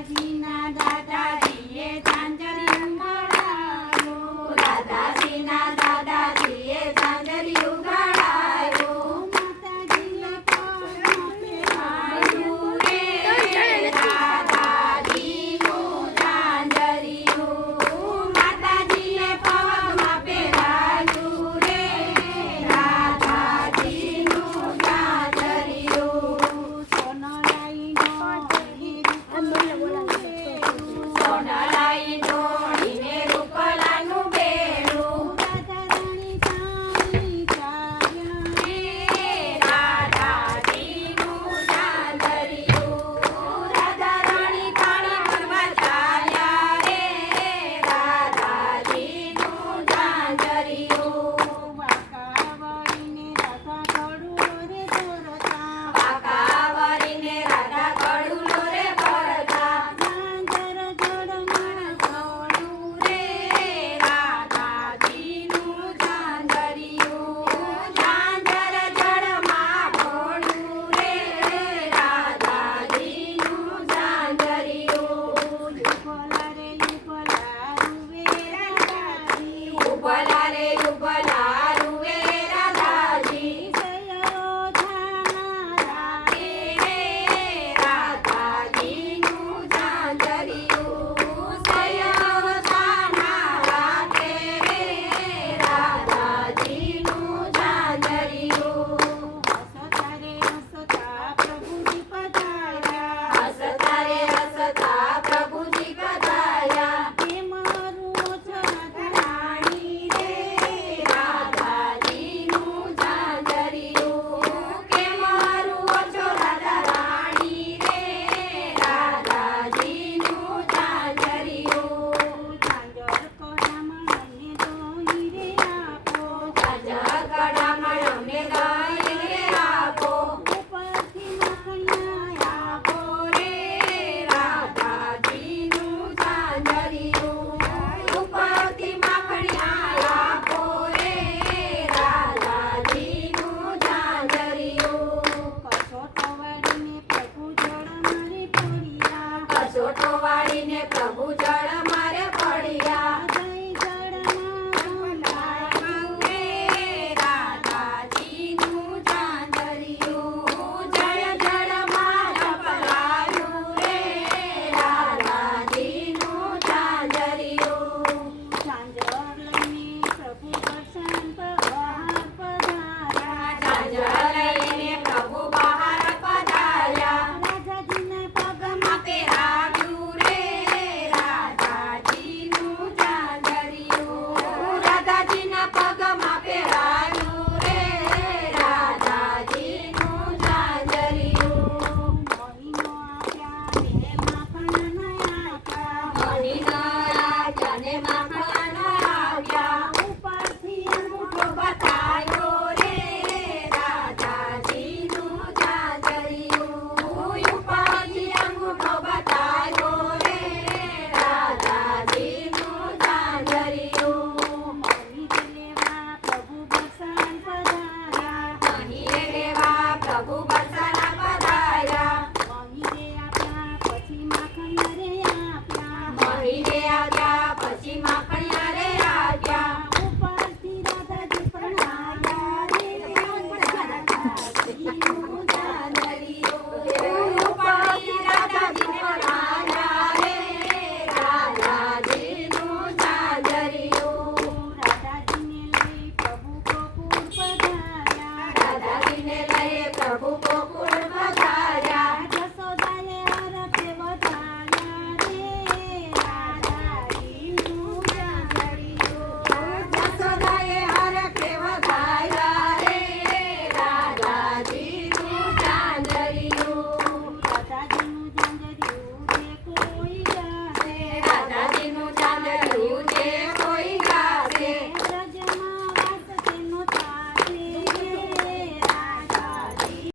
દાદાજીના દાદા top. 하고